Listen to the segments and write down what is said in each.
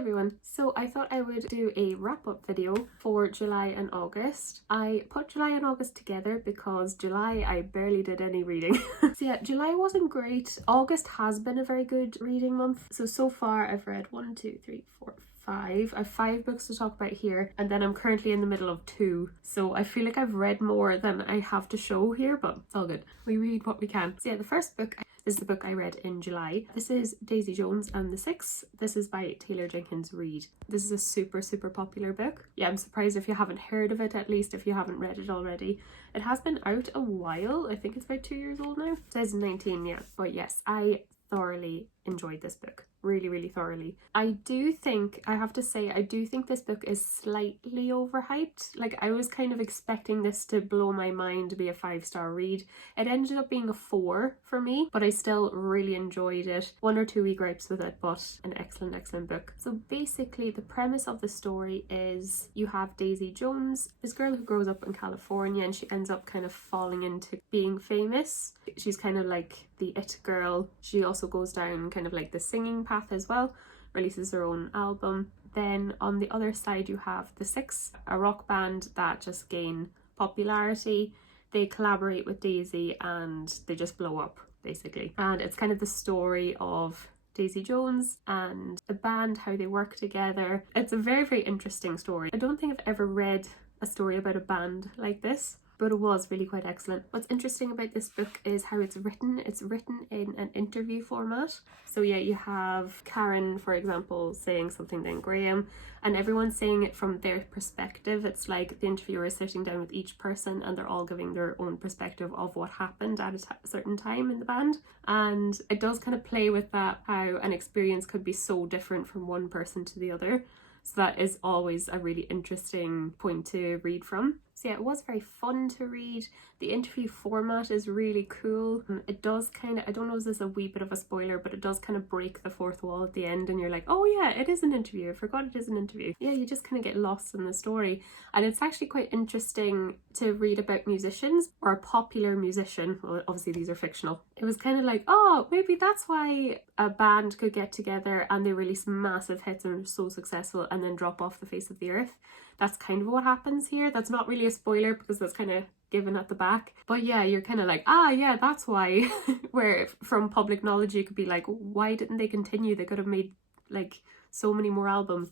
everyone, so I thought I would do a wrap-up video for July and August. I put July and August together because July I barely did any reading. So yeah, July wasn't great. August has been a very good reading month. So far I've read 1, 2, 3, 4, 5. I have 5 books to talk about here, and then I'm currently in the middle of 2. So I feel like I've read more than I have to show here, but it's all good. We read what we can. So yeah, the first book is the book I read in July. This is Daisy Jones and the Six. This is by Jenkins, Reid. This is a super popular book. Yeah, I'm surprised if you haven't heard of it, at least if you haven't read it already. It has been out a while. I think it's about 2 years old now. 2019, yeah. But yes, I thoroughly enjoyed this book. Really thoroughly. I do think this book is slightly overhyped. Like, I was kind of expecting this to blow my mind, to be a 5-star read. It ended up being a 4 for me, but I still really enjoyed it. 1 or 2 wee gripes with it, but an excellent book. So basically the premise of the story is you have Daisy Jones, this girl who grows up in California, and she ends up kind of falling into being famous. She's kind of like the it girl. She also goes down kind of like the singing path as well, releases her own album. Then on the other side you have the Six, a rock band that just gain popularity. They collaborate with Daisy and they just blow up basically, and it's kind of the story of Daisy Jones and the band, how they work together. It's a very interesting story. I don't think I've ever read a story about a band like this, but it was really quite excellent. What's interesting about this book is how it's written. It's written in an interview format. So yeah, you have Karen, for example, saying something, then Graham, and everyone's saying it from their perspective. It's like the interviewer is sitting down with each person and they're all giving their own perspective of what happened at a certain time in the band. And it does kind of play with that, how an experience could be so different from one person to the other. So that is always a really interesting point to read from. So yeah, it was very fun to read. The interview format is really cool. It does kind of, I don't know if this is a wee bit of a spoiler, but it does kind of break the fourth wall at the end and you're like, oh yeah, it is an interview. I forgot it is an interview. Yeah, you just kind of get lost in the story. And it's actually quite interesting to read about musicians, or a popular musician. Well, obviously these are fictional. It was kind of like, oh, maybe that's why a band could get together and they release massive hits and are so successful and then drop off the face of the earth. That's kind of what happens here. That's not really a spoiler because that's kind of given at the back. But yeah, you're kind of like, ah, yeah, that's why. Where from public knowledge you could be like, why didn't they continue? They could have made like so many more albums.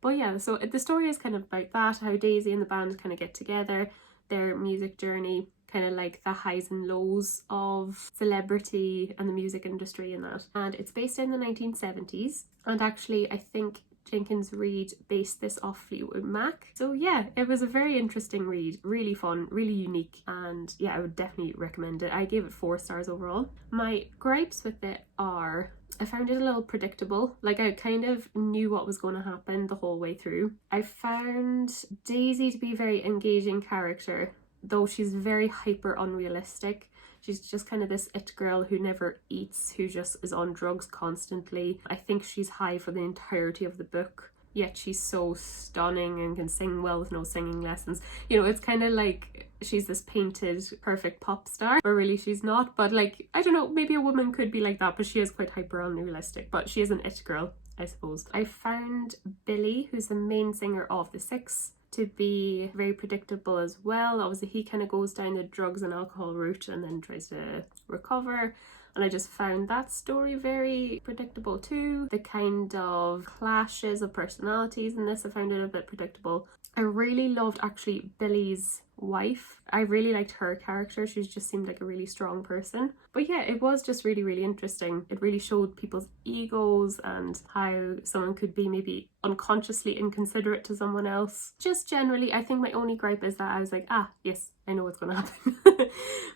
But yeah, so the story is kind of about that, how Daisy and the band kind of get together, their music journey, kind of like the highs and lows of celebrity and the music industry and that. And it's based in the 1970s. And actually, I think Jenkins Reid based this off Fleetwood Mac. So yeah, it was a very interesting read, really fun, really unique, and yeah, I would definitely recommend it. I gave it 4 stars overall. My gripes with it are, I found it a little predictable. Like, I kind of knew what was going to happen the whole way through. I found Daisy to be a very engaging character, though she's very hyper unrealistic. She's just kind of this it girl who never eats, who just is on drugs constantly. I think she's high for the entirety of the book, yet she's so stunning and can sing well with no singing lessons. You know, it's kind of like she's this painted perfect pop star, but really she's not. But like, I don't know, maybe a woman could be like that, but she is quite hyper unrealistic. But she is an it girl, I suppose. I found Billy, who's the main singer of the Six, to be very predictable as well. Obviously he kind of goes down the drugs and alcohol route and then tries to recover, and I just found that story very predictable too. The kind of clashes of personalities in this, I found it a bit predictable. I really loved actually Billy's wife. I really liked her character. She just seemed like a really strong person. But yeah, it was just really interesting. It really showed people's egos and how someone could be maybe unconsciously inconsiderate to someone else. Just generally, I think my only gripe is that I was like, ah, yes, I know what's going to happen.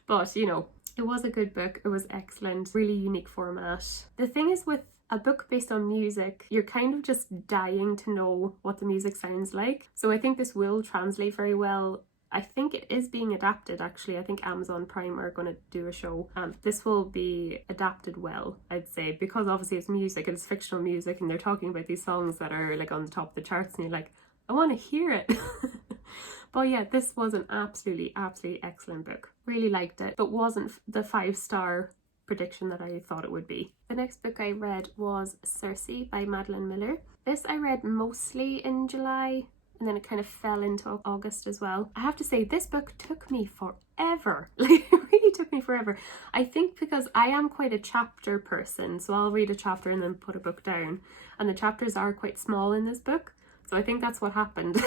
But you know, it was a good book. It was excellent. Really unique format. The thing is with a book based on music, you're kind of just dying to know what the music sounds like. So I think this will translate very well. I think it is being adapted actually. I think Amazon Prime are going to do a show. This will be adapted well, I'd say, because obviously it's music, it's fictional music, and they're talking about these songs that are like on the top of the charts and you're like, I want to hear it. But yeah, this was an absolutely excellent book. Really liked it, but wasn't the 5-star prediction that I thought it would be. The next book I read was Circe by Madeline Miller. This I read mostly in July, and then it kind of fell into August as well. I have to say, this book took me forever. Like, it really took me forever. I think because I am quite a chapter person, so I'll read a chapter and then put a book down. And the chapters are quite small in this book, so I think that's what happened.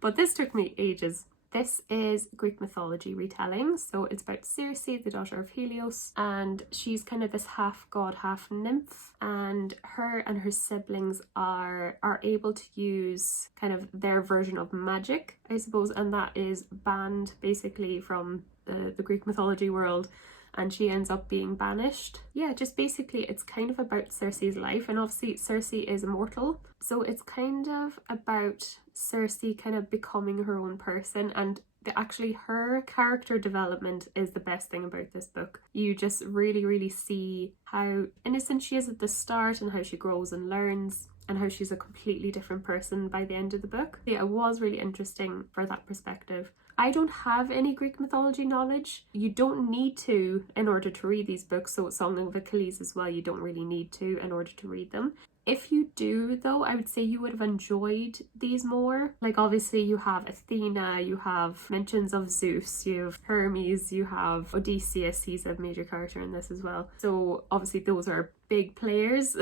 But this took me ages. This is Greek mythology retelling, so it's about Circe, the daughter of Helios, and she's kind of this half god, half nymph, and her siblings are able to use kind of their version of magic, I suppose, and that is banned basically from the Greek mythology world, and she ends up being banished. Yeah, just basically it's kind of about Circe's life, and obviously Circe is immortal, so it's kind of about Circe kind of becoming her own person, and actually her character development is the best thing about this book. You just really see how innocent she is at the start and how she grows and learns, and how she's a completely different person by the end of the book. Yeah, it was really interesting for that perspective. I don't have any Greek mythology knowledge. You don't need to in order to read these books, so Song of Achilles as well, you don't really need to in order to read them. If you do though, I would say you would have enjoyed these more. Like obviously you have Athena, you have mentions of Zeus, you have Hermes, you have Odysseus, he's a major character in this as well. So obviously those are big players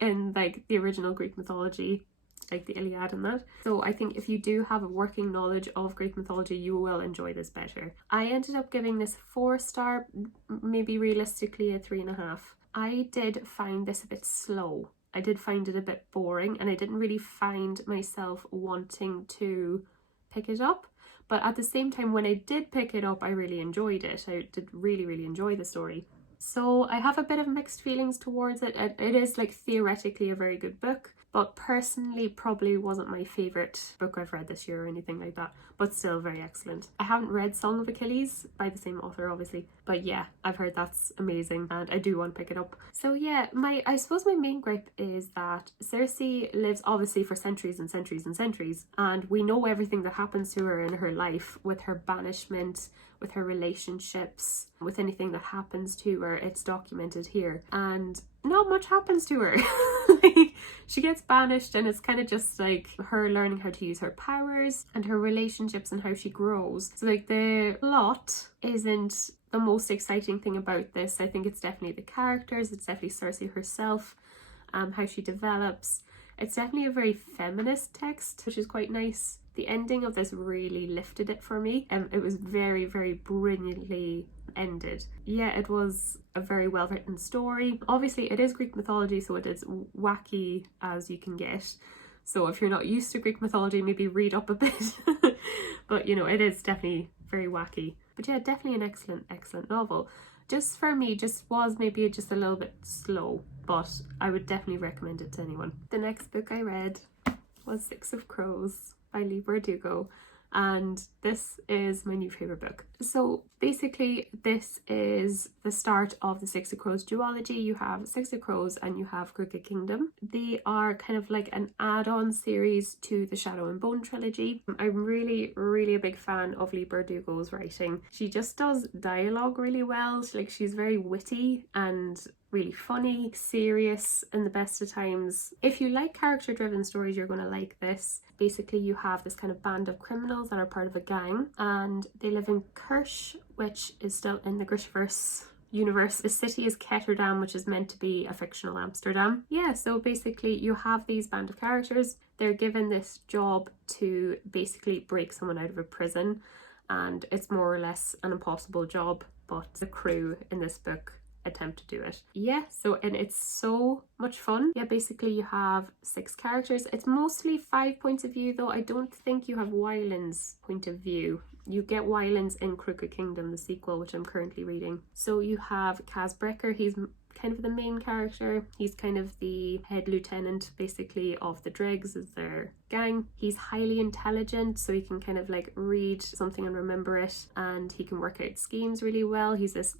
in like the original Greek mythology, like the Iliad and that. So I think if you do have a working knowledge of Greek mythology, you will enjoy this better. I ended up giving this 4-star, maybe realistically a 3.5. I did find this a bit slow. I did find it a bit boring, and I didn't really find myself wanting to pick it up. But at the same time, when I did pick it up, I really enjoyed it. I did really enjoy the story. So I have a bit of mixed feelings towards it. It is like theoretically a very good book, but personally probably wasn't my favourite book I've read this year or anything like that, but still very excellent. I haven't read Song of Achilles by the same author obviously, but yeah, I've heard that's amazing and I do want to pick it up. So yeah, I suppose my main gripe is that Circe lives obviously for centuries and centuries and centuries, and we know everything that happens to her in her life, with her banishment, with her relationships, with anything that happens to her, it's documented here, and not much happens to her. Like, she gets banished and it's kind of just like her learning how to use her powers and her relationships and how she grows. So like the plot isn't the most exciting thing about this. I think it's definitely the characters, it's definitely Circe herself, how she develops. It's definitely a very feminist text, which is quite nice. The ending of this really lifted it for me. It was very brilliantly ended. Yeah, it was a very well written story. Obviously it is Greek mythology, so it is wacky as you can get. So if you're not used to Greek mythology, maybe read up a bit. But you know, it is definitely very wacky. But yeah, definitely an excellent novel. Just for me, was maybe just a little bit slow, but I would definitely recommend it to anyone. The next book I read was 6 of Crows by Leigh Bardugo, and this is my new favourite book. So basically this is the start of the 6 of Crows duology. You have 6 of Crows and you have Crooked Kingdom. They are kind of like an add-on series to the Shadow and Bone trilogy. I'm really a big fan of Leigh Bardugo's writing. She just does dialogue really well. She's very witty and really funny, serious in the best of times. If you like character-driven stories, you're going to like this. Basically, you have this kind of band of criminals that are part of a gang, and they live in Circe, which is still in the Grishaverse universe. The city is Ketterdam, which is meant to be a fictional Amsterdam. Yeah, so basically you have these band of characters. They're given this job to basically break someone out of a prison, and it's more or less an impossible job, but the crew in this book attempt to do it. Yeah, so and it's so much fun. Yeah, basically you have 6 characters. It's mostly 5 points of view though. I don't think you have Wyland's point of view. You get Wyland's in Crooked Kingdom, the sequel, which I'm currently reading. So you have Kaz Brecker, he's kind of the main character. He's kind of the head lieutenant basically of the Dregs as their gang. He's highly intelligent, so he can kind of like read something and remember it, and he can work out schemes really well. He's this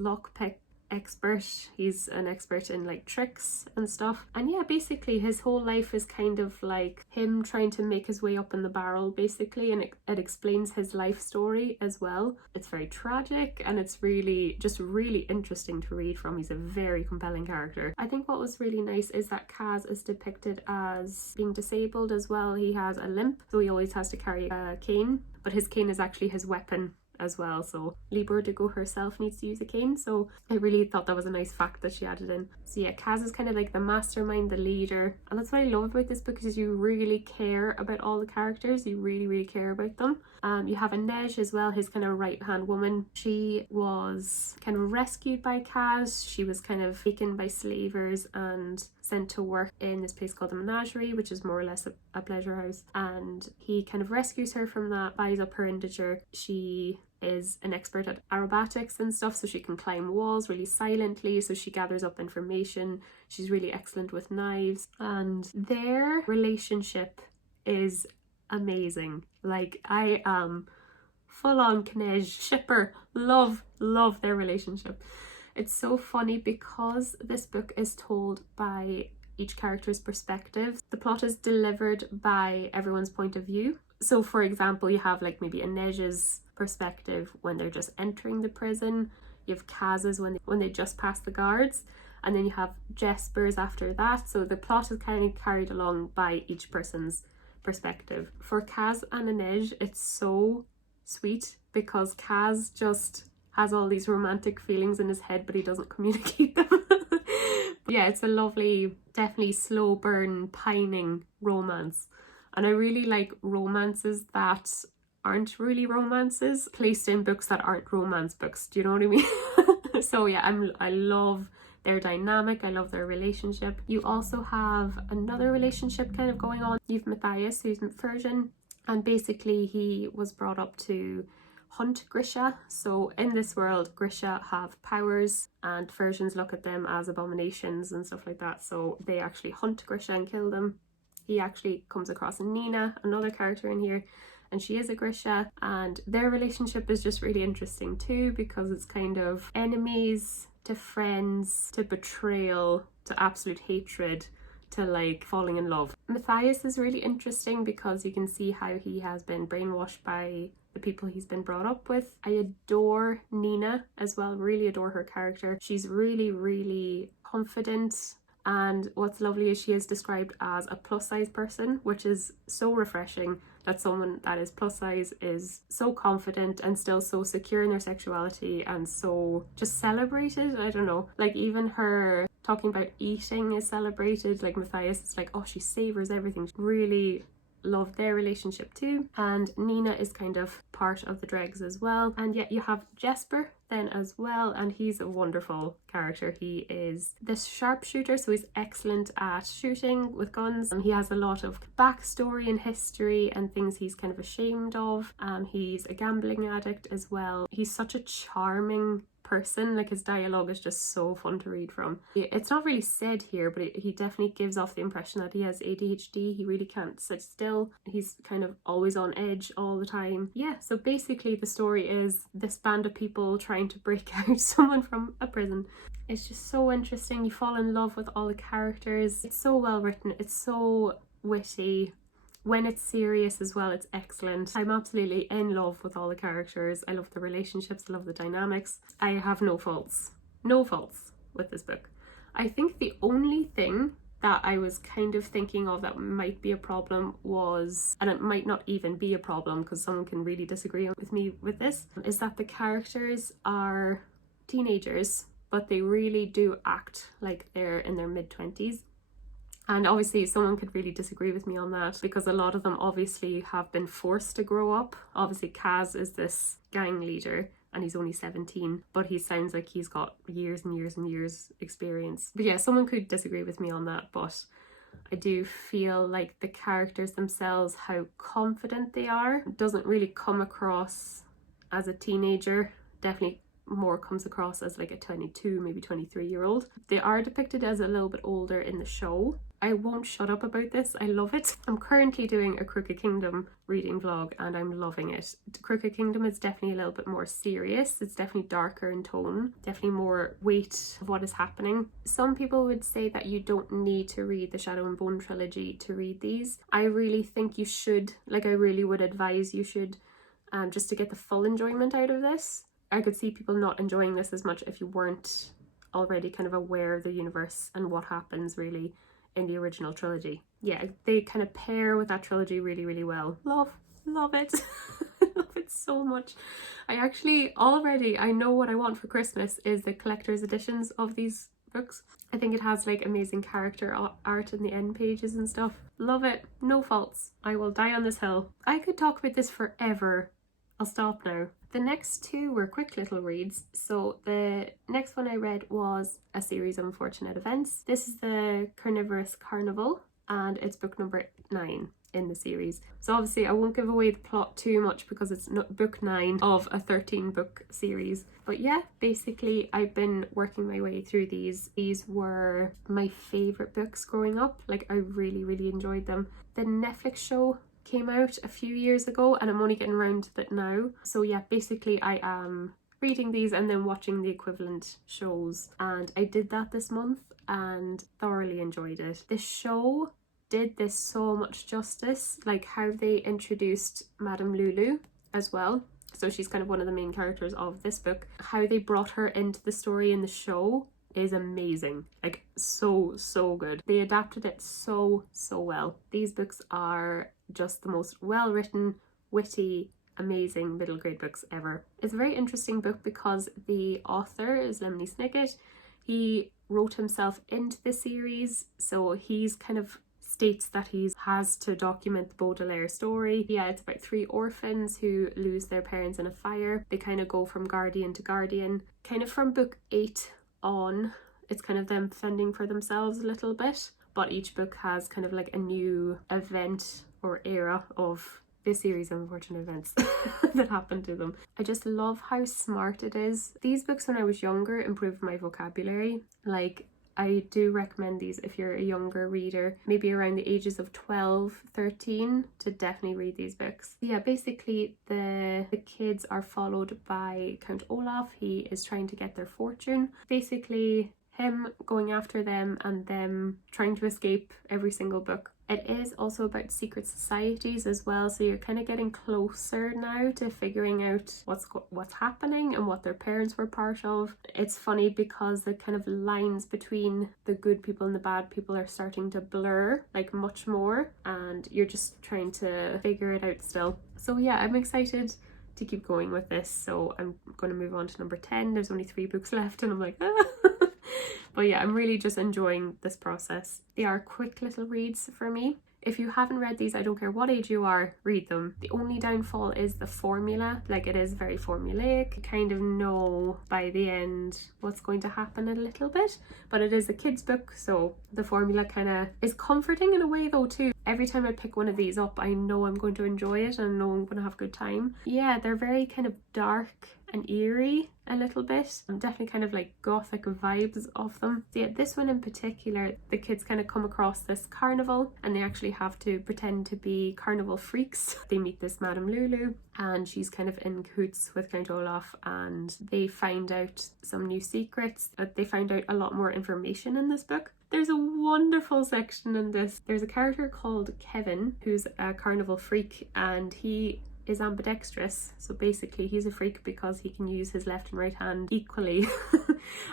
expert. He's an expert in like tricks and stuff. And yeah, basically his whole life is kind of like him trying to make his way up in the barrel basically, and it explains his life story as well. It's very tragic and it's really just really interesting to read from. He's a very compelling character. I think what was really nice is that Kaz is depicted as being disabled as well. He has a limp, so he always has to carry a cane, but his cane is actually his weapon as well, so Leigh Bardugo herself needs to use a cane, so I really thought that was a nice fact that she added in. So yeah, Kaz is kind of like the mastermind, the leader, and that's what I love about this book, is you really care about all the characters. You really care about them. You have Inej as well, his kind of right hand woman. She was kind of rescued by Kaz. She was kind of taken by slavers and sent to work in this place called the Menagerie, which is more or less a pleasure house, and he kind of rescues her from that, buys up her indenture. She is an expert at aerobatics and stuff, so she can climb walls really silently, so she gathers up information. She's really excellent with knives, and their relationship is amazing. Like, I am full on Knej shipper. Love their relationship. It's so funny because this book is told by each character's perspective. The plot is delivered by everyone's point of view. So for example, you have like maybe Inej's perspective when they're just entering the prison, you have Kaz's when they just pass the guards, and then you have Jesper's after that. So the plot is kind of carried along by each person's perspective. For Kaz and Inej, it's so sweet because Kaz just has all these romantic feelings in his head, but he doesn't communicate them. Yeah, it's a lovely, definitely slow burn, pining romance. And I really like romances that aren't really romances, placed in books that aren't romance books. Do you know what I mean? So yeah, I love their dynamic. I love their relationship. You also have another relationship kind of going on. You've Matthias, who's Persian, and basically he was brought up to hunt Grisha. So in this world, Grisha have powers and Persians look at them as abominations and stuff like that. So they actually hunt Grisha and kill them. He actually comes across Nina, another character in here, and she is a Grisha, and their relationship is just really interesting too, because it's kind of enemies to friends to betrayal to absolute hatred to like falling in love. Matthias is really interesting because you can see how he has been brainwashed by the people he's been brought up with. I adore Nina as well, really adore her character. She's really confident, and what's lovely is she is described as a plus size person, which is so refreshing, that someone that is plus size is so confident and still so secure in their sexuality and so just celebrated. I don't know, like even her talking about eating is celebrated. Like Matthias, it's like, oh, she savors everything. Really love their relationship too. And Nina is kind of part of the dregs as well. And yet you have Jesper then as well, and he's a wonderful character. He is this sharpshooter, so he's excellent at shooting with guns, and he has a lot of backstory and history and things he's kind of ashamed of. He's a gambling addict as well. He's such a charming person. Like, his dialogue is just so fun to read from. It's not really said here, but he definitely gives off the impression that he has ADHD. He really can't sit still. He's kind of always on edge all the time. Yeah, so basically the story is this band of people trying to break out someone from a prison. It's just so interesting. You fall in love with all the characters. It's so well written. It's so witty. When it's serious as well, it's excellent. I'm absolutely in love with all the characters. I love the relationships, I love the dynamics. I have no faults with this book. I think the only thing that I was kind of thinking of that might be a problem was, and it might not even be a problem because someone can really disagree with me with this, is that the characters are teenagers, but they really do act like they're in their mid-20s. And obviously someone could really disagree with me on that because a lot of them obviously have been forced to grow up. Obviously Kaz is this gang leader and he's only 17, but he sounds like he's got years and years and years experience. But yeah, someone could disagree with me on that, but I do feel like the characters themselves, how confident they are, doesn't really come across as a teenager. Definitely more comes across as like a 22, maybe 23-year-old. They are depicted as a little bit older in the show. I won't shut up about this. I love it. I'm currently doing a Crooked Kingdom reading vlog and I'm loving it. Crooked Kingdom is definitely a little bit more serious. It's definitely darker in tone, definitely more weight of what is happening. Some people would say that you don't need to read the Shadow and Bone trilogy to read these. I really think you should. Like, I really would advise you should, just to get the full enjoyment out of this. I could see people not enjoying this as much if you weren't already kind of aware of the universe and what happens really in the original trilogy. Yeah, they kind of pair with that trilogy really, really well. Love it. I love it so much. I know what I want for Christmas is the collector's editions of these books. I think it has like amazing character art in the end pages and stuff. Love it. No faults. I will die on this hill. I could talk about this forever. I'll stop now. The next two were quick little reads. So the next one I read was A Series of Unfortunate Events. This is the Carnivorous Carnaval and it's book number 9 in the series. So obviously I won't give away the plot too much because it's not book 9 of a 13 book series. But yeah, basically I've been working my way through these. These were my favourite books growing up. Like, I really, really enjoyed them. The Netflix show came out a few years ago and I'm only getting around to it now. So yeah, basically I am reading these and then watching the equivalent shows, and I did that this month and thoroughly enjoyed it. The show did this so much justice, like how they introduced Madame Lulu as well. So she's kind of one of the main characters of this book. How they brought her into the story in the show is amazing. Like, so good. They adapted it so well. These books are just the most well written, witty, amazing middle grade books ever. It's a very interesting book because the author is Lemony Snicket. He wrote himself into the series, so he's kind of states that he has to document the Baudelaire story. Yeah, it's about 3 orphans who lose their parents in a fire. They kind of go from guardian to guardian. Kind of from book 8 on, it's kind of them fending for themselves a little bit, but each book has kind of like a new event or era of this series of unfortunate events that happened to them. I just love how smart it is. These books when I was younger improved my vocabulary. Like, I do recommend these if you're a younger reader, maybe around the ages of 12, 13, to definitely read these books. Yeah, basically the kids are followed by Count Olaf. He is trying to get their fortune. Basically him going after them and them trying to escape every single book. It is also about secret societies as well, so you're kind of getting closer now to figuring out what's happening and what their parents were part of. It's funny because the kind of lines between the good people and the bad people are starting to blur, like, much more, and you're just trying to figure it out still. So yeah, I'm excited to keep going with this, so I'm going to move on to number 10. There's only 3 books left and I'm like, ah. But yeah, I'm really just enjoying this process. They are quick little reads for me. If you haven't read these, I don't care what age you are, read them. The only downfall is the formula. Like, it is very formulaic. You kind of know by the end what's going to happen a little bit, but it is a kid's book, so the formula kind of is comforting in a way though too. Every time I pick one of these up, I know I'm going to enjoy it and I know I'm going to have a good time. Yeah, they're very kind of dark and eerie a little bit. I'm definitely kind of like gothic vibes of them. So yeah, this one in particular, the kids kind of come across this carnival and they actually have to pretend to be carnival freaks. They meet this Madame Lulu and she's kind of in cahoots with Count Olaf, and they find out some new secrets. They find out a lot more information in this book. There's a wonderful section in this. There's a character called Kevin who's a carnival freak, and he is ambidextrous, so basically he's a freak because he can use his left and right hand equally.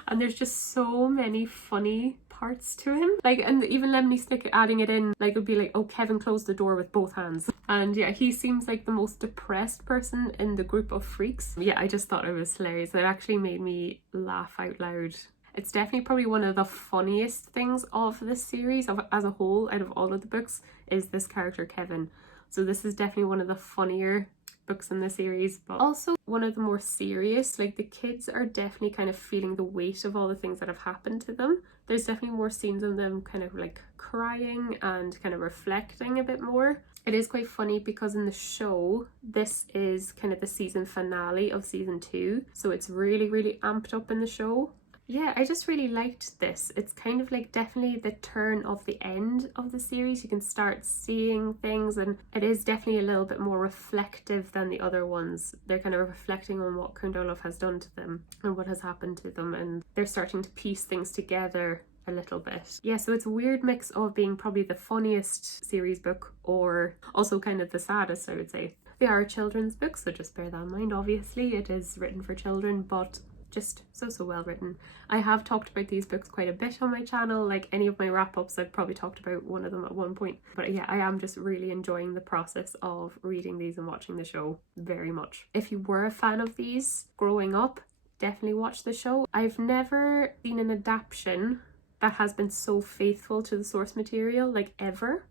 And there's just so many funny parts to him, like, and even Lemony Snicket adding it in, like, it would be like, oh, Kevin closed the door with both hands. And yeah, he seems like the most depressed person in the group of freaks. Yeah, I just thought it was hilarious. It actually made me laugh out loud. It's definitely probably one of the funniest things of this series as a whole, out of all of the books, is this character Kevin. So this is definitely one of the funnier books in the series, but also one of the more serious. Like, the kids are definitely kind of feeling the weight of all the things that have happened to them. There's definitely more scenes of them kind of like crying and kind of reflecting a bit more. It is quite funny because in the show, this is kind of the season finale of season 2, so it's really amped up in the show. Yeah, I just really liked this. It's kind of like definitely the turn of the end of the series. You can start seeing things, and it is definitely a little bit more reflective than the other ones. They're kind of reflecting on what Count Olaf has done to them and what has happened to them, and they're starting to piece things together a little bit. Yeah, so it's a weird mix of being probably the funniest series book or also kind of the saddest, I would say. They are a children's book, so just bear that in mind. Obviously it is written for children, but just so well written. I have talked about these books quite a bit on my channel. Like any of my wrap-ups, I've probably talked about one of them at one point. But yeah, I am just really enjoying the process of reading these and watching the show very much. If you were a fan of these growing up, definitely watch the show. I've never seen an adaptation that has been so faithful to the source material, like ever.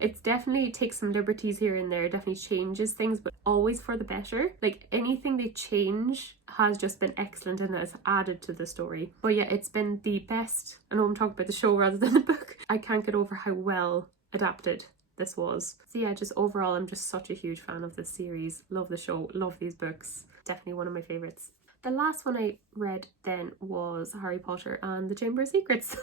It's definitely takes some liberties here and there, definitely changes things, but always for the better. Like anything they change has just been excellent and has added to the story. But yeah, it's been the best. I know I'm talking about the show rather than the book. I can't get over how well adapted this was. So yeah, just overall, I'm just such a huge fan of this series. Love the show, love these books. Definitely one of my favourites. The last one I read then was Harry Potter and the Chamber of Secrets.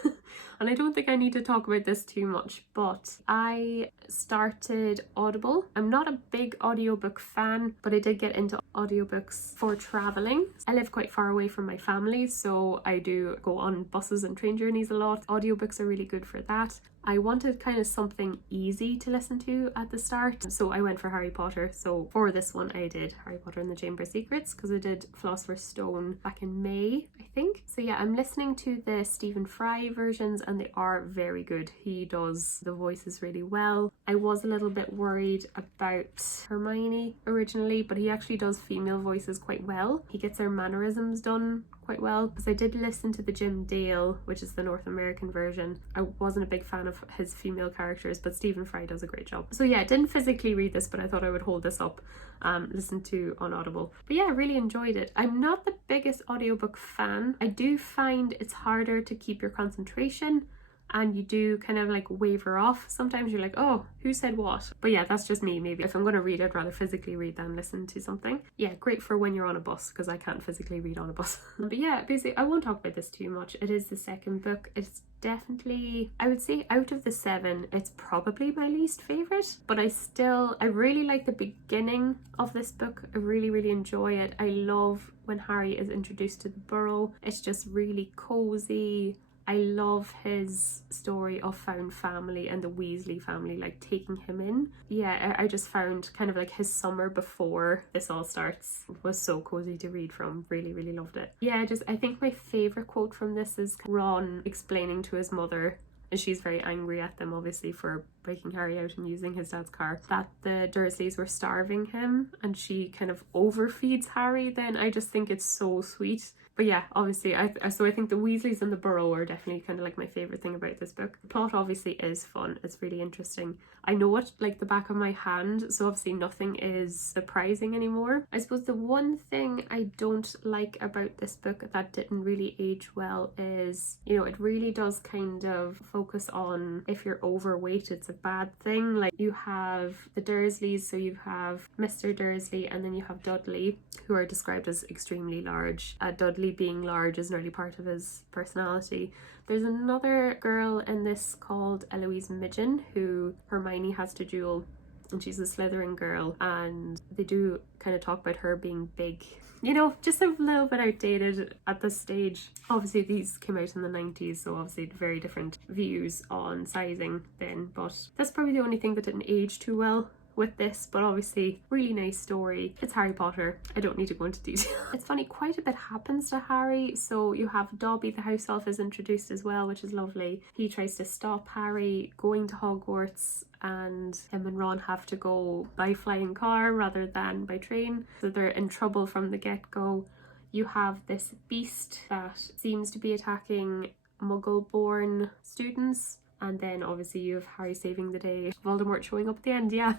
And I don't think I need to talk about this too much, but I started Audible. I'm not a big audiobook fan, but I did get into audiobooks for traveling. I live quite far away from my family, so I do go on buses and train journeys a lot. Audiobooks are really good for that. I wanted kind of something easy to listen to at the start, so I went for Harry Potter. So for this one I did Harry Potter and the Chamber of Secrets because I did Philosopher's Stone back in May, I think. So yeah, I'm listening to the Stephen Fry versions and they are very good. He does the voices really well. I was a little bit worried about Hermione originally, but he actually does female voices quite well. He gets their mannerisms done quite well, because I did listen to the Jim Dale, which is the North American version. I wasn't a big fan of his female characters, but Stephen Fry does a great job. So yeah, I didn't physically read this, but I thought I would hold this up, listen to on Audible. But yeah, I really enjoyed it. I'm not the biggest audiobook fan. I do find it's harder to keep your concentration, and you do kind of like waver off. Sometimes you're like, oh, who said what? But yeah, that's just me. Maybe if I'm going to read, I'd rather physically read than listen to something. Yeah, great for when you're on a bus, because I can't physically read on a bus. But yeah, basically, I won't talk about this too much. It is the second book. It's definitely, I would say out of the 7, it's probably my least favourite. But I really like the beginning of this book. I really enjoy it. I love when Harry is introduced to the Burrow. It's just really cozy. I love his story of found family and the Weasley family, like taking him in. Yeah, I just found kind of like his summer before this all starts was so cozy to read from. Really loved it. Yeah, I think my favourite quote from this is Ron explaining to his mother, and she's very angry at them obviously for breaking Harry out and using his dad's car, that the Dursleys were starving him, and she kind of overfeeds Harry then. I just think it's so sweet. But yeah, obviously, I think the Weasleys and the Burrow are definitely kind of like my favourite thing about this book. The plot obviously is fun. It's really interesting. I know it like the back of my hand, so obviously nothing is surprising anymore. I suppose the one thing I don't like about this book that didn't really age well is, you know, it really does kind of focus on if you're overweight, it's a bad thing. Like you have the Dursleys, so you have Mr. Dursley and then you have Dudley, who are described as extremely large. Dudley being large is nearly part of his personality. There's another girl in this called Eloise Midgen who Hermione has to duel, and she's a Slytherin girl, and they do kind of talk about her being big. You know, just a little bit outdated at this stage. Obviously these came out in the 90s, so obviously very different views on sizing then, but that's probably the only thing that didn't age too well with this. But obviously really nice story. It's Harry Potter, I don't need to go into detail. It's funny, quite a bit happens to Harry. So you have Dobby the house elf is introduced as well, which is lovely. He tries to stop Harry going to Hogwarts, and him and Ron have to go by flying car rather than by train, so they're in trouble from the get-go. You have this beast that seems to be attacking Muggle-born students, and then obviously you have Harry saving the day, Voldemort showing up at the end. Yeah.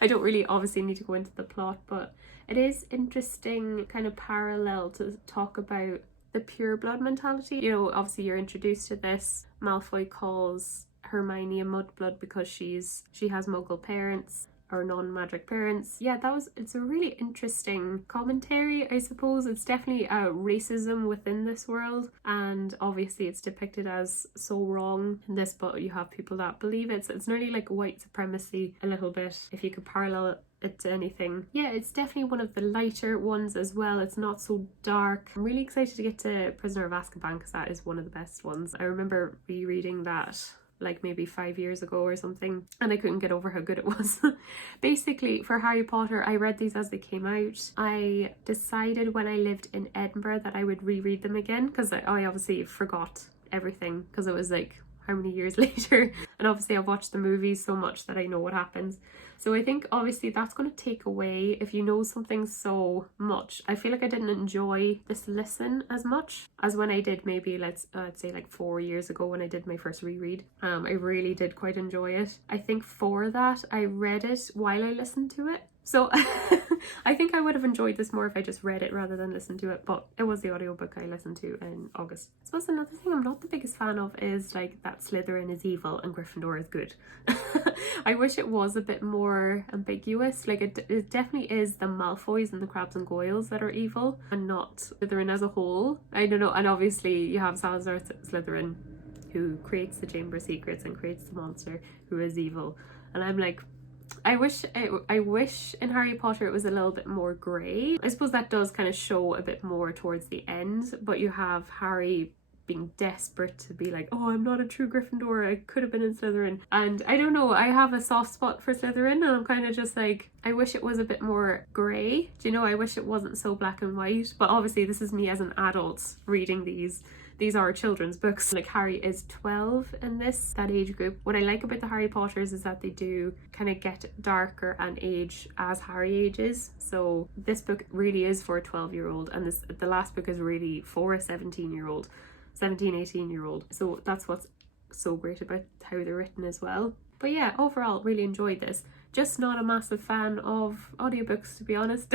I don't really obviously need to go into the plot, but it is interesting kind of parallel to talk about the pure blood mentality. You know, obviously you're introduced to this. Malfoy calls Hermione a mudblood because she has Muggle parents. our non-magic parents. Yeah, it's a really interesting commentary, I suppose. It's definitely racism within this world, and obviously it's depicted as so wrong in this, but you have people that believe it. So it's nearly like white supremacy a little bit, if you could parallel it to anything. Yeah, it's definitely one of the lighter ones as well. It's not so dark. I'm really excited to get to Prisoner of Azkaban because that is one of the best ones. I remember rereading that like maybe 5 years ago or something, and I couldn't get over how good it was. Basically, for Harry Potter, I read these as they came out. I decided when I lived in Edinburgh that I would reread them again because I obviously forgot everything because it was like how many years later, and obviously I've watched the movies so much that I know what happens. So I think obviously that's going to take away if you know something so much. I feel like I didn't enjoy this listen as much as when I did maybe let's say like 4 years ago when I did my first reread. I really did quite enjoy it. I think for that I read it while I listened to it. So I think I would have enjoyed this more if I just read it rather than listen to it, but it was the audiobook I listened to in August. I suppose another thing I'm not the biggest fan of is like that Slytherin is evil and Gryffindor is good. I wish it was a bit more ambiguous. Like it definitely is the Malfoys and the Crabs and Goyles that are evil and not Slytherin as a whole. I don't know, and obviously you have Salazar Slytherin who creates the Chamber of Secrets and creates the monster who is evil, and I'm like, I wish in Harry Potter it was a little bit more grey. I suppose that does kind of show a bit more towards the end, but you have Harry being desperate to be like, oh, I'm not a true Gryffindor, I could have been in Slytherin. And I don't know, I have a soft spot for Slytherin, and I'm kind of just like, I wish it was a bit more grey. Do you know, I wish it wasn't so black and white. But obviously this is me as an adult reading these. These are children's books. Like Harry is 12 in that age group. What I like about the Harry Potters is that they do kind of get darker and age as Harry ages. So this book really is for a 12-year-old, and the last book is really for a 17-year-old, 18-year-old. So that's what's so great about how they're written as well. But yeah, overall really enjoyed this. Just not a massive fan of audiobooks, to be honest.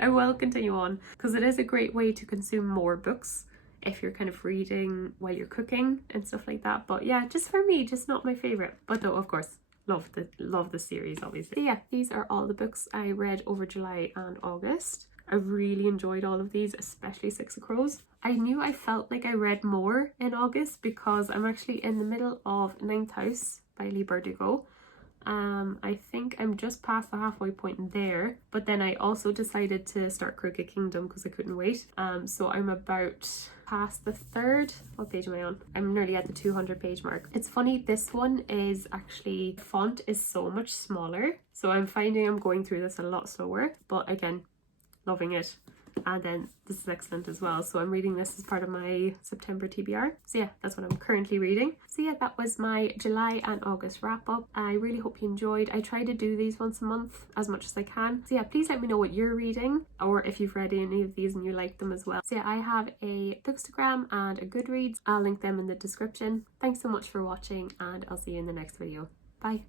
I will continue on because it is a great way to consume more books if you're kind of reading while you're cooking and stuff like that. But yeah, just for me, just not my favorite. But though, of course, love the series, obviously. So yeah, these are all the books I read over July and August. I really enjoyed all of these, especially Six of Crows. I knew I felt like I read more in August because I'm actually in the middle of Ninth House by Leigh Bardugo. I think I'm just past the halfway point there, but then I also decided to start Crooked Kingdom because I couldn't wait. So I'm about past the third. What page am I on? I'm nearly at the 200 page mark. It's funny, this one is actually, the font is so much smaller, so I'm finding I'm going through this a lot slower, but again, loving it. And then this is excellent as well, so I'm reading this as part of my September TBR. So yeah, that's what I'm currently reading. So yeah, that was my July and August wrap up. I really hope you enjoyed. I try to do these once a month as much as I can. So yeah, please let me know what you're reading, or if you've read any of these and you like them as well. So yeah, I have a Bookstagram and a Goodreads. I'll link them in the description. Thanks so much for watching, and I'll see you in the next video. Bye.